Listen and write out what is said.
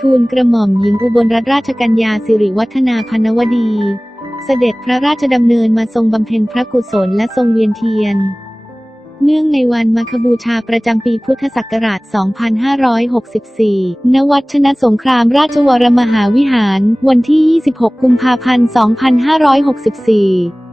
ทูลกระหม่อมหญิงอุบลรัตนราชกัญญาสิริวัฒนาพนวดี เสด็จพระราชดำเนินมาทรงบำเพ็ญพระกุศลและทรงเวียนเทียน เนื่องในวันมาคบูชาประจำปีพุทธศักราช 2564 ณ วัดชนะสงครามราชวรมหาวิหาร วันที่ 26 กุมภาพันธ์ 2564